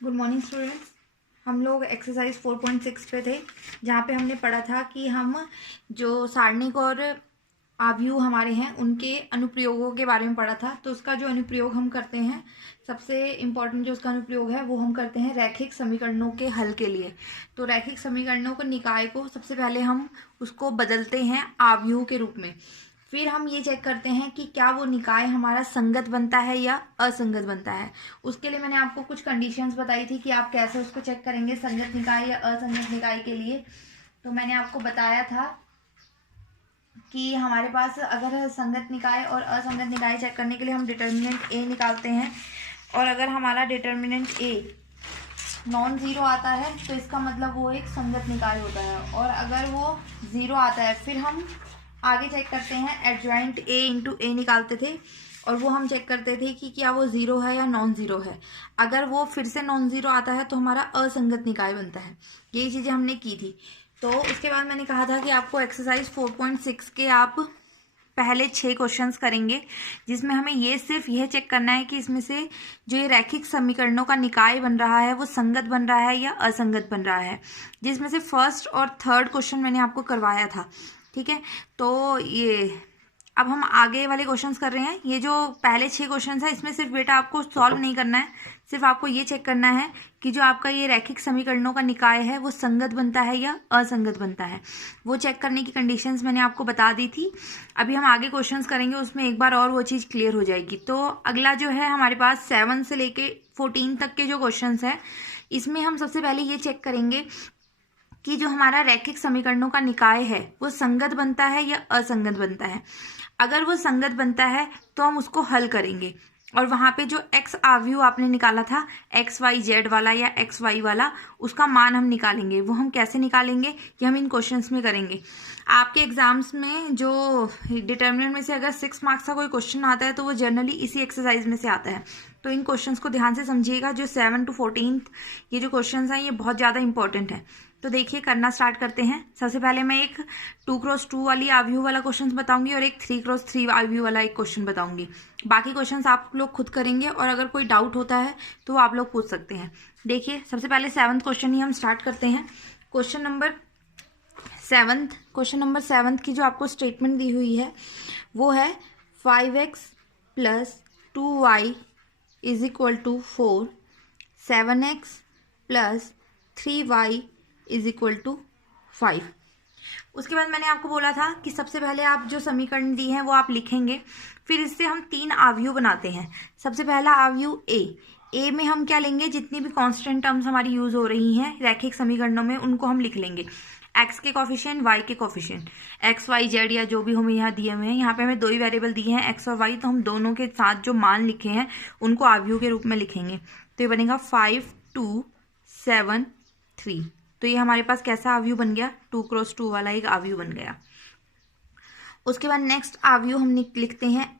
Good morning students. हम लोग exercise 4.6 पे थे, जहाँ पे हमने पढ़ा था कि हम जो सारणिक और आव्यूह हमारे हैं उनके अनुप्रयोगों के बारे में पढ़ा था। तो उसका जो अनुप्रयोग हम करते हैं, सबसे इम्पॉर्टेंट जो उसका अनुप्रयोग है वो हम करते हैं रैखिक समीकरणों के हल के लिए। तो रैखिक समीकरणों को निकाय को सबसे पहले हम उसको बदलते हैं आव्यूह के रूप में। फिर हम ये चेक करते हैं कि क्या वो निकाय हमारा संगत बनता है या असंगत बनता है। उसके लिए मैंने आपको कुछ कंडीशंस बताई थी कि आप कैसे उसको चेक करेंगे संगत निकाय या असंगत निकाय के लिए। तो मैंने आपको बताया था कि हमारे पास अगर संगत निकाय और असंगत निकाय चेक करने के लिए हम डिटर्मिनेंट ए निकालते हैं, और अगर हमारा डिटर्मिनेंट ए नॉन ज़ीरो आता है तो इसका मतलब वो एक संगत निकाय होता है, और अगर वो ज़ीरो आता है फिर हम आगे चेक करते हैं एडजॉइंट ए इंटू ए निकालते थे, और वो हम चेक करते थे कि क्या वो ज़ीरो है या नॉन ज़ीरो है। अगर वो फिर से नॉन ज़ीरो आता है तो हमारा असंगत निकाय बनता है। यही चीज़ें हमने की थी। तो उसके बाद मैंने कहा था कि आपको एक्सरसाइज 4.6 के आप पहले 6 क्वेश्चंस करेंगे, जिसमें हमें ये सिर्फ यह चेक करना है कि इसमें से जो ये रैखिक समीकरणों का निकाय बन रहा है वो संगत बन रहा है या असंगत बन रहा है, जिसमें से फर्स्ट और थर्ड क्वेश्चन मैंने आपको करवाया था। ठीक है, तो ये अब हम आगे वाले क्वेश्चंस कर रहे हैं। ये जो पहले 6 क्वेश्चंस है इसमें सिर्फ बेटा आपको सॉल्व नहीं करना है, सिर्फ आपको ये चेक करना है कि जो आपका ये रैखिक समीकरणों का निकाय है वो संगत बनता है या असंगत बनता है। वो चेक करने की कंडीशंस मैंने आपको बता दी थी। अभी हम आगे क्वेश्चंस करेंगे, उसमें एक बार और वो चीज़ क्लियर हो जाएगी। तो अगला जो है हमारे पास 7 से लेके 14 तक के जो क्वेश्चंस हैं, इसमें हम सबसे पहले ये चेक करेंगे कि जो हमारा रैखिक समीकरणों का निकाय है वो संगत बनता है या असंगत बनता है। अगर वो संगत बनता है तो हम उसको हल करेंगे, और वहाँ पे जो x आव्यूह आपने निकाला था एक्स वाई जेड वाला या एक्स वाई वाला, उसका मान हम निकालेंगे। वो हम कैसे निकालेंगे ये हम इन क्वेश्चंस में करेंगे। आपके एग्जाम्स में जो डिटर्मिनेंट में से अगर 6 मार्क्स का कोई क्वेश्चन आता है तो वो जनरली इसी एक्सरसाइज में से आता है। तो इन क्वेश्चंस को ध्यान से समझिएगा। जो 7 to 14 ये जो क्वेश्चंस हैं ये बहुत ज़्यादा इंपॉर्टेंट है। तो देखिए करना स्टार्ट करते हैं। सबसे पहले मैं एक 2x2 वाली आव्यूह वाला क्वेश्चन बताऊंगी और एक 3x3 आव्यूह वाला एक क्वेश्चन बताऊंगी। बाकी क्वेश्चंस आप लोग खुद करेंगे, और अगर कोई डाउट होता है तो आप लोग पूछ सकते हैं। देखिए सबसे पहले 7th क्वेश्चन ही हम स्टार्ट करते हैं। क्वेश्चन नंबर 7 की जो आपको स्टेटमेंट दी हुई है वो है 5x + 2y = 4, 7x + 3y = 5। उसके बाद मैंने आपको बोला था कि सबसे पहले आप जो समीकरण दी हैं वो आप लिखेंगे, फिर इससे हम 3 आव्यूह बनाते हैं। सबसे पहला आव्यूह ए में हम क्या लेंगे, जितनी भी कांस्टेंट टर्म्स हमारी यूज हो रही हैं रैखिक समीकरणों में उनको हम लिख लेंगे। एक्स के कोफिशिएंट, वाई के कोफिशिएंट, एक्स वाई जेड या जो भी हमें यहाँ दिए हुए हैं, यहाँ पे हमें 2 ही वेरिएबल दिए हैं एक्स और वाई, तो हम दोनों के साथ जो मान लिखे हैं उनको आव्यूह के रूप में लिखेंगे। तो ये बनेगा 5, 2, 7, 3। तो ये हमारे पास कैसा आव्यूह बन गया, 2x2 वाला एक आव्यूह बन गया। उसके बाद नेक्स्ट आव्यूह हम लिखते हैं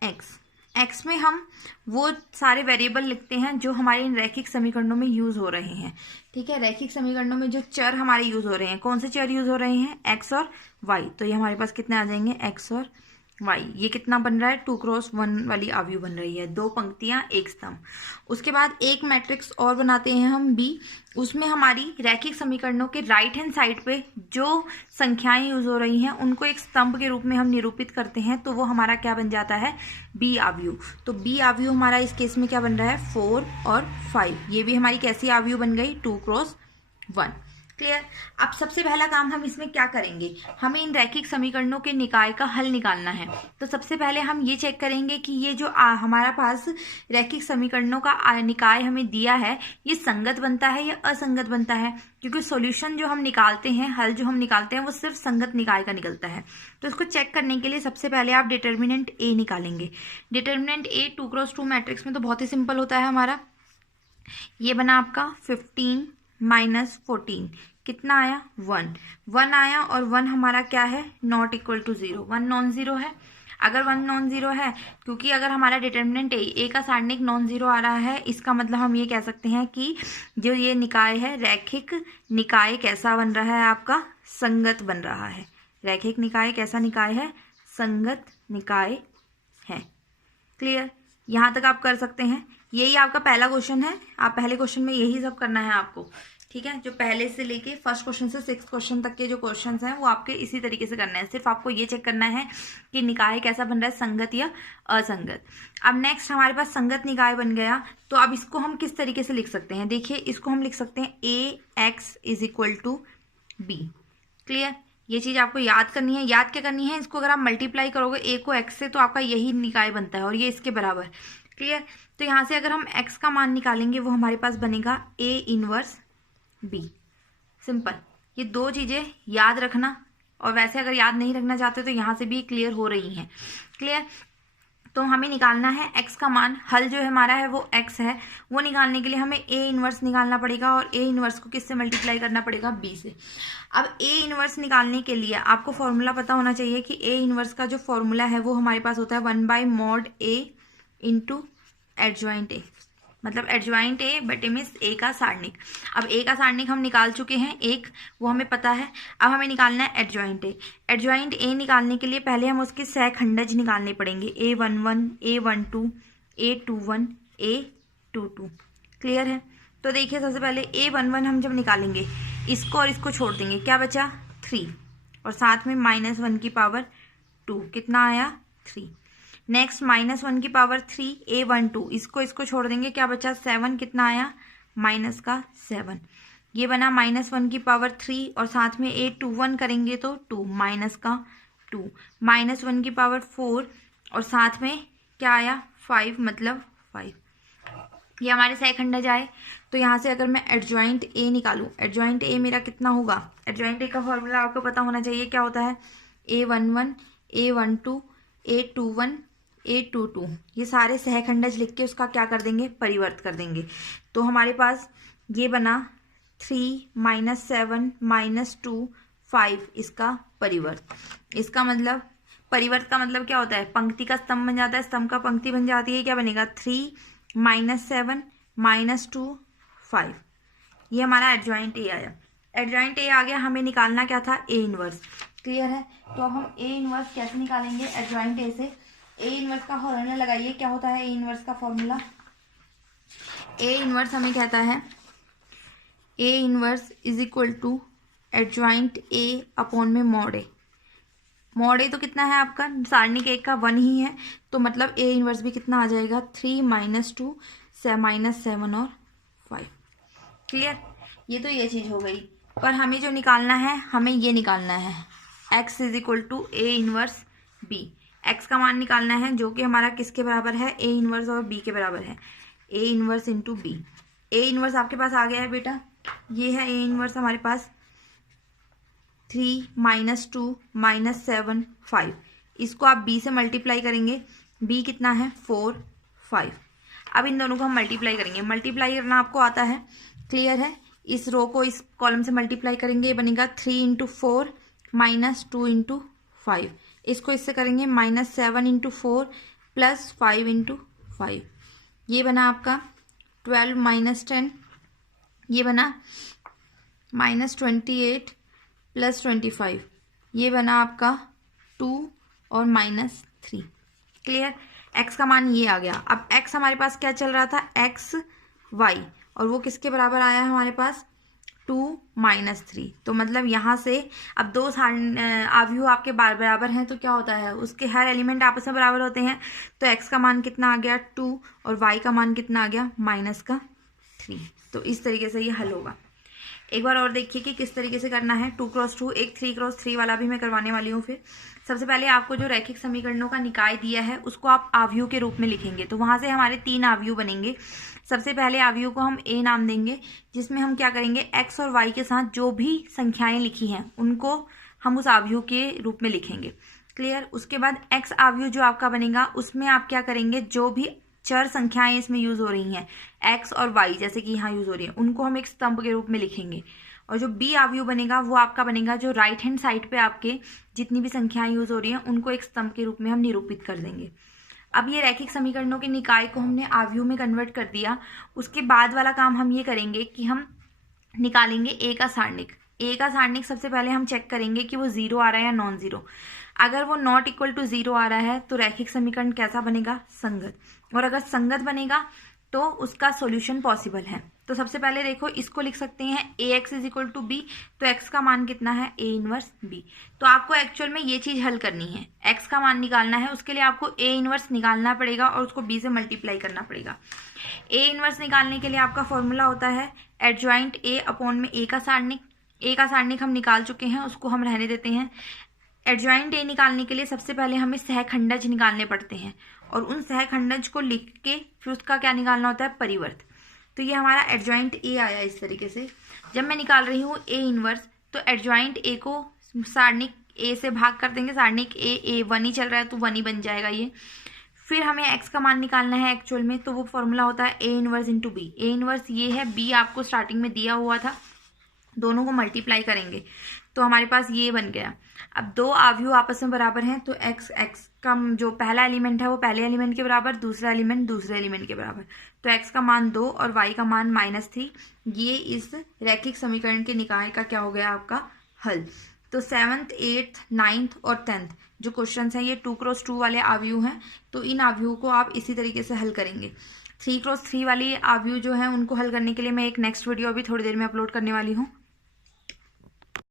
एक्स में हम वो सारे वेरिएबल लिखते हैं जो हमारे इन रैखिक समीकरणों में यूज हो रहे हैं। ठीक है, रैखिक समीकरणों में जो चर हमारे यूज हो रहे हैं, कौन से चर यूज हो रहे हैं, एक्स और वाई। तो ये हमारे पास कितने आ जाएंगे, एक्स और वाई। ये कितना बन रहा है, 2x1 वाली आव्यूह बन रही है, 2 पंक्तियां एक स्तंभ। उसके बाद एक मैट्रिक्स और बनाते हैं हम बी। उसमें हमारी रैखिक समीकरणों के राइट हैंड साइड पे जो संख्याएं यूज हो रही हैं उनको एक स्तंभ के रूप में हम निरूपित करते हैं, तो वो हमारा क्या बन जाता है, बी आव्यूह। तो बी आव्यूह हमारा इस केस में क्या बन रहा है, 4 और 5। ये भी हमारी कैसी आव्यूह बन गई, 2x1। क्लियर। अब सबसे पहला काम हम इसमें क्या करेंगे, हमें इन रैखिक समीकरणों के निकाय का हल निकालना है। तो सबसे पहले हम ये चेक करेंगे कि ये जो हमारा पास रैखिक समीकरणों का निकाय हमें दिया है ये संगत बनता है या असंगत बनता है, क्योंकि सॉल्यूशन जो हम निकालते हैं, हल जो हम निकालते हैं वो सिर्फ संगत निकाय का निकलता है। तो इसको चेक करने के लिए सबसे पहले आप डिटर्मिनेंट ए निकालेंगे। डिटर्मिनेंट ए 2x2 मैट्रिक्स में तो बहुत ही सिंपल होता है हमारा। ये बना आपका 15 - 14, कितना आया, 1 आया, और 1 हमारा क्या है, not equal to 0, 1 non zero है। अगर 1 नॉन जीरो है, क्योंकि अगर हमारा डिटर्मिनेंट ए का सारणिक नॉन जीरो आ रहा है, इसका मतलब हम ये कह सकते हैं कि जो ये निकाय है रैखिक निकाय कैसा बन रहा है, आपका संगत बन रहा है। रैखिक निकाय कैसा निकाय है, संगत निकाय है। क्लियर, यहाँ तक आप कर सकते हैं। यही आपका पहला क्वेश्चन है। आप पहले क्वेश्चन में यही सब करना है आपको, ठीक है। जो पहले से लेके फर्स्ट क्वेश्चन से 6th क्वेश्चन तक के जो क्वेश्चंस हैं वो आपके इसी तरीके से करना है। सिर्फ आपको ये चेक करना है कि निकाय कैसा बन रहा है, संगत या असंगत। अब नेक्स्ट हमारे पास संगत निकाय बन गया, तो अब इसको हम किस तरीके से लिख सकते हैं? देखिए, इसको हम लिख सकते हैं AX = B। क्लियर? ये चीज़ आपको याद करनी है। याद क्या करनी है? इसको अगर आप मल्टीप्लाई करोगे A को X से तो आपका यही निकाय बनता है और ये इसके बराबर। क्लियर? तो यहाँ से अगर हम X का मान निकालेंगे वो हमारे पास बनेगा A इनवर्स B। सिंपल। ये दो चीज़ें याद रखना, और वैसे अगर याद नहीं रखना चाहते तो यहाँ से भी क्लियर हो रही हैं। क्लियर? तो हमें निकालना है x का मान। हल जो है हमारा है वो x है, वो निकालने के लिए हमें a इनवर्स निकालना पड़ेगा, और a इनवर्स को किससे मल्टीप्लाई करना पड़ेगा? b से। अब a इनवर्स निकालने के लिए आपको फॉर्मूला पता होना चाहिए कि a इनवर्स का जो फॉर्मूला है वो हमारे पास होता है 1/mod a into adjoint a, मतलब एडजॉइंट ए बटे में ए का सारणिक। अब ए का सारणिक हम निकाल चुके हैं एक, वो हमें पता है। अब हमें निकालना है एडजॉइंट ए। एडजॉइंट ए निकालने के लिए पहले हम उसके सहखंडज निकालने पड़ेंगे, A11, A12, A21, A22। Clear है? तो देखिए, सबसे पहले A11 हम जब निकालेंगे, इसको और इसको छोड़ देंगे, क्या बचा? 3, और साथ में -1 की पावर 2, कितना आया? 3। नेक्स्ट -1 की पावर 3 A12, इसको छोड़ देंगे, क्या बचा? 7, कितना आया? -7। ये बना -1 की पावर 3, और साथ में A21 करेंगे तो 2, -2। -1 की पावर 4, और साथ में क्या आया? 5, मतलब 5। ये हमारे सहखंडज आए। तो यहाँ से अगर मैं एडजॉइंट ए निकालूँ, एडजॉइंट ए मेरा कितना होगा? एडजॉइंट ए का फॉर्मूला आपको पता होना चाहिए, क्या होता है? A11, A12, A21, A22। ये सारे सहखंडज लिख के उसका क्या कर देंगे? परिवर्त कर देंगे। तो हमारे पास ये बना 3 - 7 - 2 5, इसका परिवर्त। इसका मतलब, परिवर्त का मतलब क्या होता है? पंक्ति का स्तंभ बन जाता है, स्तंभ का पंक्ति बन जाती है। क्या बनेगा? 3 - 7 - 2 5। ये हमारा एडजॉइंट ए आया। एडजॉइंट ए आ गया, हमें निकालना क्या था? A inverse. क्लियर है? तो अब हम ए इनवर्स कैसे निकालेंगे एडजॉइंट ए से? ए इनवर्स का फॉर्मूला लगाइए। क्या होता है ए इनवर्स का फॉर्मूला? ए इनवर्स हमें कहता है A inverse = adjoint A upon में mod ए। mod ए तो कितना है आपका? सारणिक एक का 1 ही है, तो मतलब ए इनवर्स भी कितना आ जाएगा? 3 - 2 -7 और 5। क्लियर? ये तो ये चीज़ हो गई। पर हमें जो निकालना है, हमें ये निकालना है x = A inverse b। x का मान निकालना है, जो कि हमारा किसके बराबर है? ए इनवर्स और b के बराबर है, A inverse into b। A inverse आपके पास आ गया है बेटा, ये है ए इनवर्स हमारे पास। 3 - 2 -7 5, इसको आप b से मल्टीप्लाई करेंगे। b कितना है? 4 5। अब इन दोनों को हम मल्टीप्लाई करेंगे। मल्टीप्लाई करना आपको आता है, क्लियर है? इस रो को इस कॉलम से मल्टीप्लाई करेंगे, ये बनेगा 3 × 4 -2 × 5। इसको इससे करेंगे -7 × 4 + 5 × 5। ये बना आपका 12 - 10, ये बना -28 + 25, ये बना आपका 2 और -3। क्लियर? x का मान ये आ गया। अब x हमारे पास क्या चल रहा था? x y, और वो किसके बराबर आया है हमारे पास? 2 - 3। तो मतलब यहाँ से अब दो आव्यूह आपके बराबर हैं, तो क्या होता है? उसके हर एलिमेंट आपस में बराबर होते हैं। तो x का मान कितना आ गया? 2, और y का मान कितना आ गया? -3। तो इस तरीके से ये हल होगा। एक बार और देखिए कि किस तरीके से करना है। 2 × 2, एक 3 × 3 वाला भी मैं करवाने वाली हूँ। फिर सबसे पहले आपको जो रैखिक समीकरणों का निकाय दिया है उसको आप आव्यूह के रूप में लिखेंगे। तो वहां से हमारे 3 आव्यूह बनेंगे। सबसे पहले आव्यूह को हम ए नाम देंगे, जिसमें हम क्या करेंगे? x और y के साथ जो भी संख्याएं लिखी हैं उनको हम उस आव्यूह के रूप में लिखेंगे। क्लियर? उसके बाद x आव्यूह जो आपका बनेगा उसमें आप क्या करेंगे? जो भी चर संख्याएं इसमें यूज हो रही हैं, x और y जैसे कि यहाँ यूज हो रही है, उनको हम एक स्तंभ के रूप में लिखेंगे। और जो b आव्यूह बनेगा वो आपका बनेगा जो राइट हैंड साइड पे आपके जितनी भी संख्याएं यूज हो रही हैं उनको एक स्तंभ के रूप में हम निरूपित कर देंगे। अब ये रैखिक समीकरणों के निकाय को हमने आव्यूह में कन्वर्ट कर दिया। उसके बाद वाला काम हम ये करेंगे कि हम निकालेंगे ए का सारणिक। ए का सारणिक सबसे पहले हम चेक करेंगे कि वो 0 आ रहा है या नॉन जीरो। अगर वो ≠ 0 आ रहा है तो रैखिक समीकरण कैसा बनेगा? संगत। और अगर संगत बनेगा तो उसका सॉल्यूशन पॉसिबल है। तो सबसे पहले देखो इसको लिख सकते हैं ax is equal to B, तो x का मान कितना है a इनवर्स b। तो आपको एक्चुअल में ये चीज़ हल करनी है, x का मान निकालना है, उसके लिए आपको a इनवर्स निकालना पड़ेगा और उसको b से मल्टीप्लाई करना पड़ेगा। a इनवर्स निकालने के लिए आपका फॉर्मूला होता है एडजॉइंट a अपॉन में a का सारणिक हम निकाल चुके हैं, उसको हम रहने देते हैं। एडजॉइंट a निकालने के लिए सबसे पहले हमें सहखंडज निकालने पड़ते हैं और उन सहखंडज को लिख के फिर उसका क्या निकालना होता है, परिवर्त। तो ये हमारा एडजॉइंट a आया इस तरीके से। जब मैं निकाल रही हूँ a इनवर्स, तो एडजॉइंट a को सारणिक a से भाग कर देंगे, सारणिक a 1 ही चल रहा है तो 1 ही बन जाएगा ये। फिर हमें x का मान निकालना है एक्चुअल में, तो वो फॉर्मूला होता है a inverse into b। a inverse ये है, b आपको स्टार्टिंग में दिया हुआ था, दोनों को मल्टीप्लाई करेंगे तो हमारे पास ये बन गया। अब दो आव्यूह आपस में बराबर हैं तो x का जो पहला एलिमेंट है वो पहले एलिमेंट के बराबर, दूसरा एलिमेंट दूसरे एलिमेंट के बराबर। तो x का मान 2 और y का मान -3, ये इस रैखिक समीकरण के निकाय का क्या हो गया आपका हल। तो 7th 8th 9th और 10th जो क्वेश्चंस हैं ये 2x2 वाले आव्यूह हैं, तो इन आव्यूह को आप इसी तरीके से हल करेंगे। 3x3 वाली आव्यूह जो है उनको हल करने के लिए मैं एक नेक्स्ट वीडियो अभी थोड़ी देर में अपलोड करने वाली हूँ।